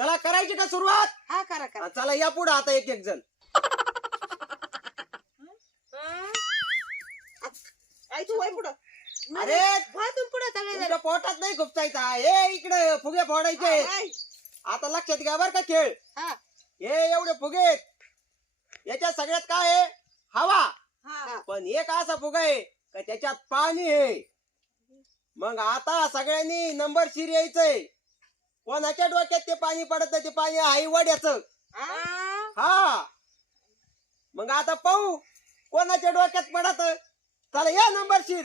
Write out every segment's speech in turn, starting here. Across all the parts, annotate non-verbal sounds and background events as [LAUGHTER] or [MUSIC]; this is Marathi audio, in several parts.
चला करायची का सुरुवात? हा करा करा. चला या पुढे आता एक एक जण. आई तू वय पुढं. अरे पुढे सगळे तुमच्या पोटात नाही खुपसायचा हे इकडे फुगे फोडायचे. आता लक्षात घ्या बर का खेळ. हा. हे एवढे फुगे आहेत. याच्यात सगळ्यात काय आहे? हवा. हा. पण एक असा फुगा आहे का त्याच्यात पाणी आहे. मग आता सगळ्यांनी नंबर शिर यायचंय. कोणाच्या डोक्यात ते पाणी पडत ते पाणी आई वड्याच? हा? मग आता पाहू कोणाच्या डोक्यात पडत? चला या नंबर शिर.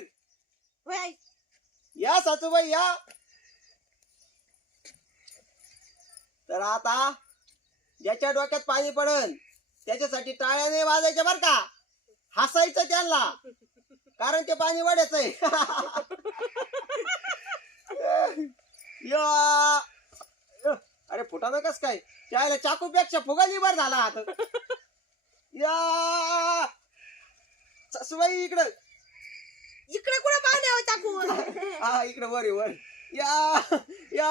या सासूबाई या. तर आता ज्याच्या डोक्यात पाणी पडन त्याच्यासाठी टाळ्या नाही वाजायच्या बर का. हसायचं त्यांना. कारण ते पाणी वाढायच आहे. [LAUGHS] या. अरे फुटानं कस काय? त्याला चाकूपेक्षा फुगा निबर झाला हात [LAUGHS] या! इकडं. इकडे कुठं पाहुणे आहो टाकू हा इकडे वर आहे, वर. या या.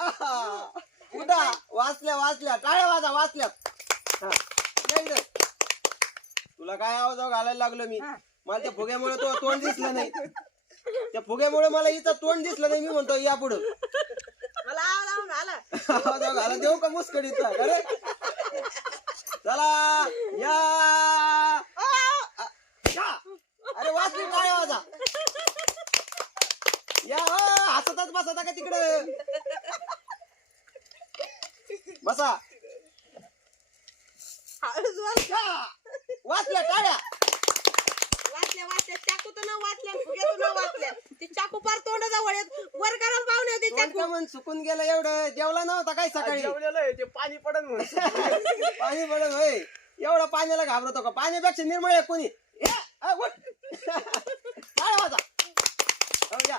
आहा. उठा वाचल्या वाचल्या. टाळ्या वाजा वाचल्या. हा, या इकडे. तुला काय आवाज घालायला लागलो मी? हा. मला त्या फुग्यामुळे तो तोंड दिसलं नाही. त्या फुग्यामुळे मला इथं तोंड दिसलं नाही मी म्हणतो या पुढं. आव लावून [LAUGHS] आला. आवाज घाला देऊ का मुस्कडीचा अरे. चला या. अरे वाचली काय वाजा या हो, हसतच बसता का तिकडं? बसा. हळूच वाच. या. वाचल्या टाळ्या. वाचल्या वाचल्या चाकू तर न वाचल्या फुग्या तर न वाचल्या ते चाकू पार तोंडाजवळ येत. वर करा पाहुणे होते तोंड चाकू का म्हण सुकून गेलं एवढं? जेवला नव्हता काय सकाळी? जेवलेलं आहे ते पाणी पडन म्हणून [LAUGHS] पाणी पडत होय. एवढं पाण्याला घाबरतो का पाण्यापेक्षा निर्मळ आहे कोणी. उठ. वाजा हो, या.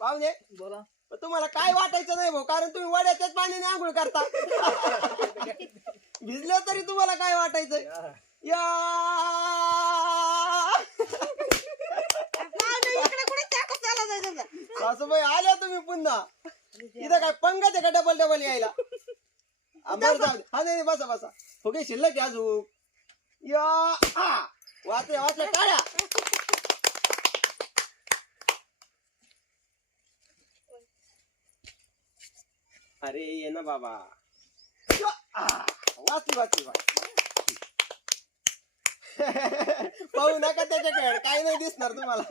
पाहुणे बोला. पण तुम्हाला काय वाटायचं नाही भाऊ कारण तुम्ही वड्याच्याच पाण्याने आंघोळ करता. [LAUGHS] भिजलं तरी तुम्हाला काय वाटायचं या पाहुणे इकडे कुठे चाकू चालत आहे तुझा? सासूबाई आल्या तुम्ही पुन्हा. इथं काय पंगत आहे का डबल डबल यायला? [LAUGHS] आ, बरं जाऊ दे. हा नाही नाही, बसा बसा. फुगे शिल्लक आहे अजून. या आ, वाचल्या वाचल्या टाळ्या अरे ये ना बाबा. या, आ, वाचली वाचली वाचली. [LAUGHS] पाहू नका त्याच्याकडे. काही नाही दिसणार तुम्हाला.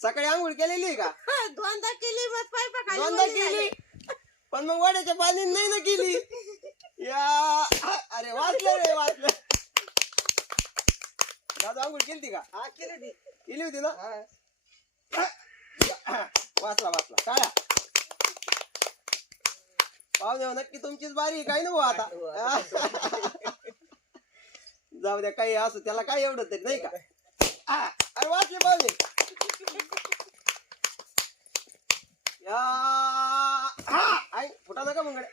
सकाळी आंघोळ केलेली आहे का? हा, दोनदा केली मग दोनदा केली. झाली. पण मग वड्याच्या पाणी नाही ना केली. या अरे वाचलं रे वाचलं. दादा आंघोळ केली का? हा केली ती केली होती ना? वाचला वाचला. काळा पाहुणे नक्की तुमचीच बारी आहे, काही नको आता? जाऊ द्या काही असू त्याला काय एवढं तरी नाही का? आ, अरे वाचले पाहुणे. या आ, आई फुटा नका मग गड्या.